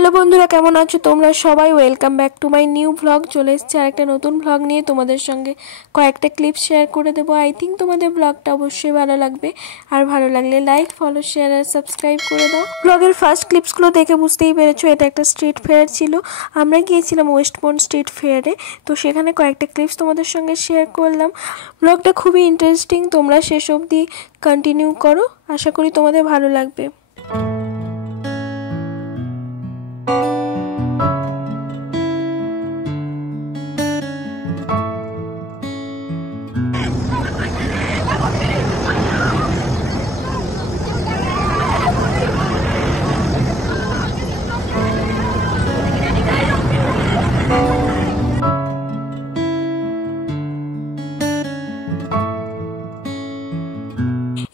Hello বন্ধুরা, কেমন আছো তোমরা সবাই? Welcome back to my new blog. চলে এসেছি আর একটা নতুন ব্লগ নিয়ে। তোমাদের সঙ্গে কয়েকটা ক্লিপ শেয়ার করে দেবো। আই থিঙ্ক তোমাদের ব্লগটা অবশ্যই ভালো লাগবে, আর ভালো লাগলে লাইক, ফলো, শেয়ার আর সাবস্ক্রাইব করে দাও। ব্লগের ফার্স্ট ক্লিপসগুলো দেখে বুঝতেই পেরেছো এটা একটা স্ট্রিট ফেয়ার ছিল। আমরা গিয়েছিলাম ওয়েস্টমন্ড স্ট্রিট ফেয়ারে, তো সেখানে কয়েকটা ক্লিপস তোমাদের সঙ্গে শেয়ার করলাম। ব্লগটা খুবই ইন্টারেস্টিং, তোমরা শেষ অবধি কন্টিনিউ করো, আশা করি তোমাদের ভালো লাগবে।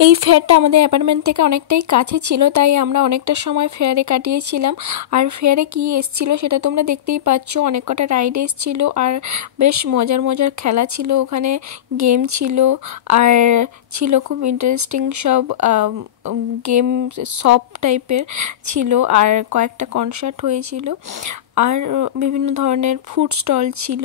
এই ফেয়ারটা আমাদের অ্যাপার্টমেন্ট থেকে অনেকটাই কাছে ছিল, তাই আমরা অনেকটা সময় ফেয়ারে কাটিয়েছিলাম। আর ফেয়ারে কি এসছিল সেটা তোমরা দেখতেই পাচ্ছ, অনেক কটা রাইড এসছিল আর বেশ মজার মজার খেলা ছিল, ওখানে গেম ছিল আর ছিল খুব ইন্টারেস্টিং সব গেম, সব টাইপের ছিল। আর কয়েকটা কনসার্ট হয়েছিল আর বিভিন্ন ধরনের ফুড স্টল ছিল।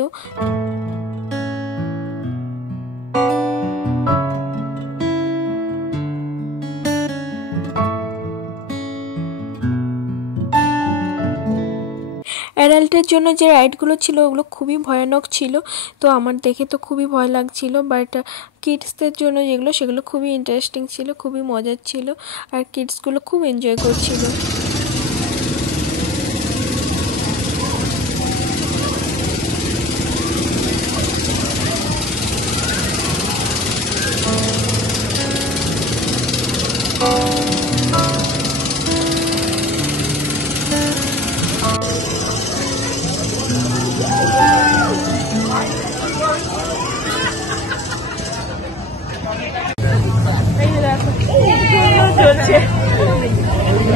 অ্যাডাল্টের জন্য যে রাইডগুলো ছিল ওগুলো খুবই ভয়ানক ছিল, তো আমার দেখে তো খুবই ভয় লাগছিল। বাট কিডসদের জন্য যেগুলো সেগুলো খুবই ইন্টারেস্টিং ছিল, খুবই মজার ছিল আর কিডসগুলো খুব এনজয় করছিল।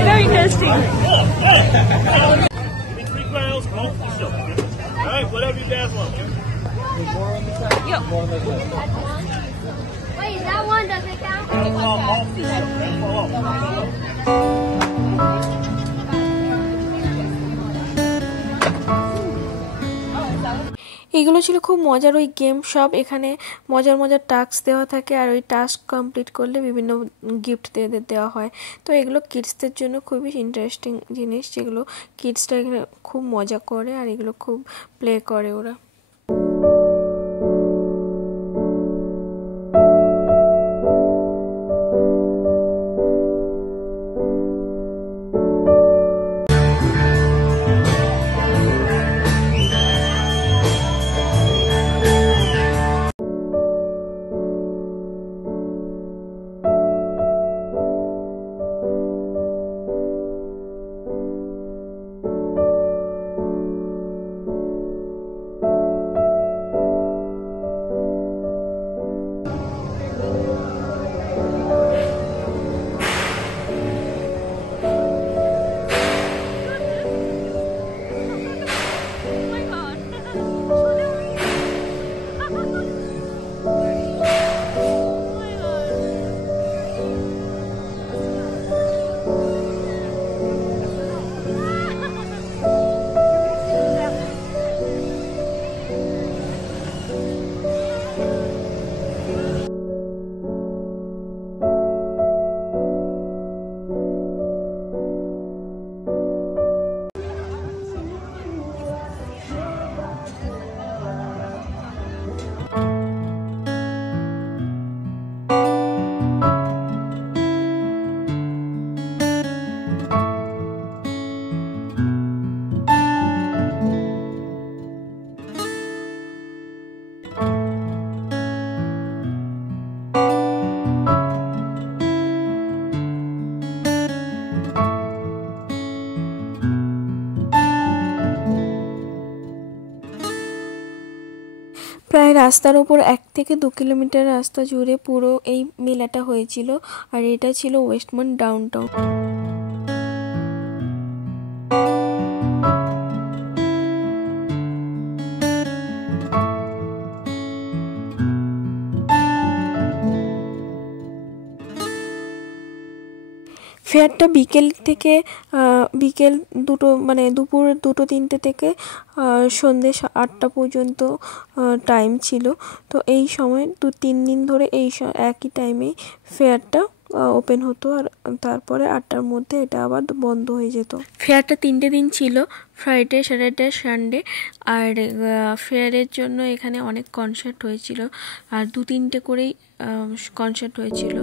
Very interesting. Alright, whatever you guys want. Yep. Wait, that one doesn't count? এইগুলো ছিল খুব মজার ওই গেম সব। এখানে মজার মজার টাস্ক দেওয়া থাকে আর ওই টাস্ক কমপ্লিট করলে বিভিন্ন গিফট দেওয়া হয়। তো এগুলো কিডসদের জন্য খুবই ইন্টারেস্টিং জিনিস, যেগুলো কিডসরা এখানে খুব মজা করে আর এগুলো খুব প্লে করে ওরা। প্রায় রাস্তার উপর 1 থেকে 2 কিলোমিটার রাস্তা জুড়ে পুরো এই মেলাটা হয়েছিল, আর এটা ছিল ওয়েস্টমন্ড ডাউনটাউন। ফেয়ারটা বিকেল থেকে বিকেল দুটো মানে দুপুর 2-3টে থেকে সন্ধ্যে 8টা পর্যন্ত টাইম ছিল। তো এই সময় 2-3 দিন ধরে এই একই টাইমেই ফেয়ারটা ওপেন হতো, আর তারপরে 8টার মধ্যে এটা আবার বন্ধ হয়ে যেত। ফেয়ারটা 3টে দিন ছিল, ফ্রাইডে, স্যাটারডে, সানডে। আর ফেয়ারের জন্য এখানে অনেক কনসার্ট হয়েছিল, আর 2-3টে করেই কনসার্ট হয়েছিল।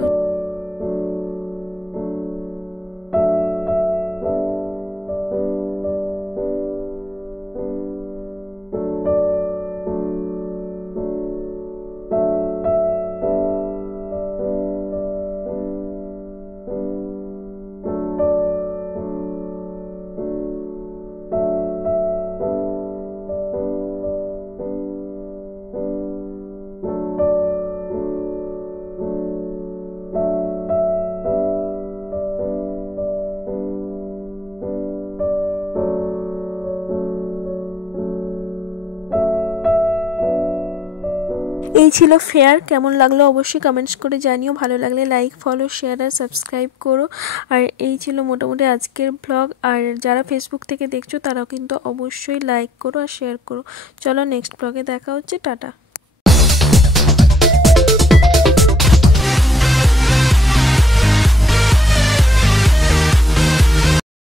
এই ছিল ফেয়ার। কেমন লাগলো অবশ্যই কমেন্টস করে জানিও, ভালো লাগলে লাইক, ফলো, শেয়ার আর সাবস্ক্রাইব করো। আর এই ছিল মোটামুটি আজকের ব্লগ। আর যারা ফেসবুক থেকে দেখছো তারাও কিন্তু অবশ্যই লাইক করো আর শেয়ার করো। চলো নেক্সট ব্লগে দেখা হচ্ছে, টাটা।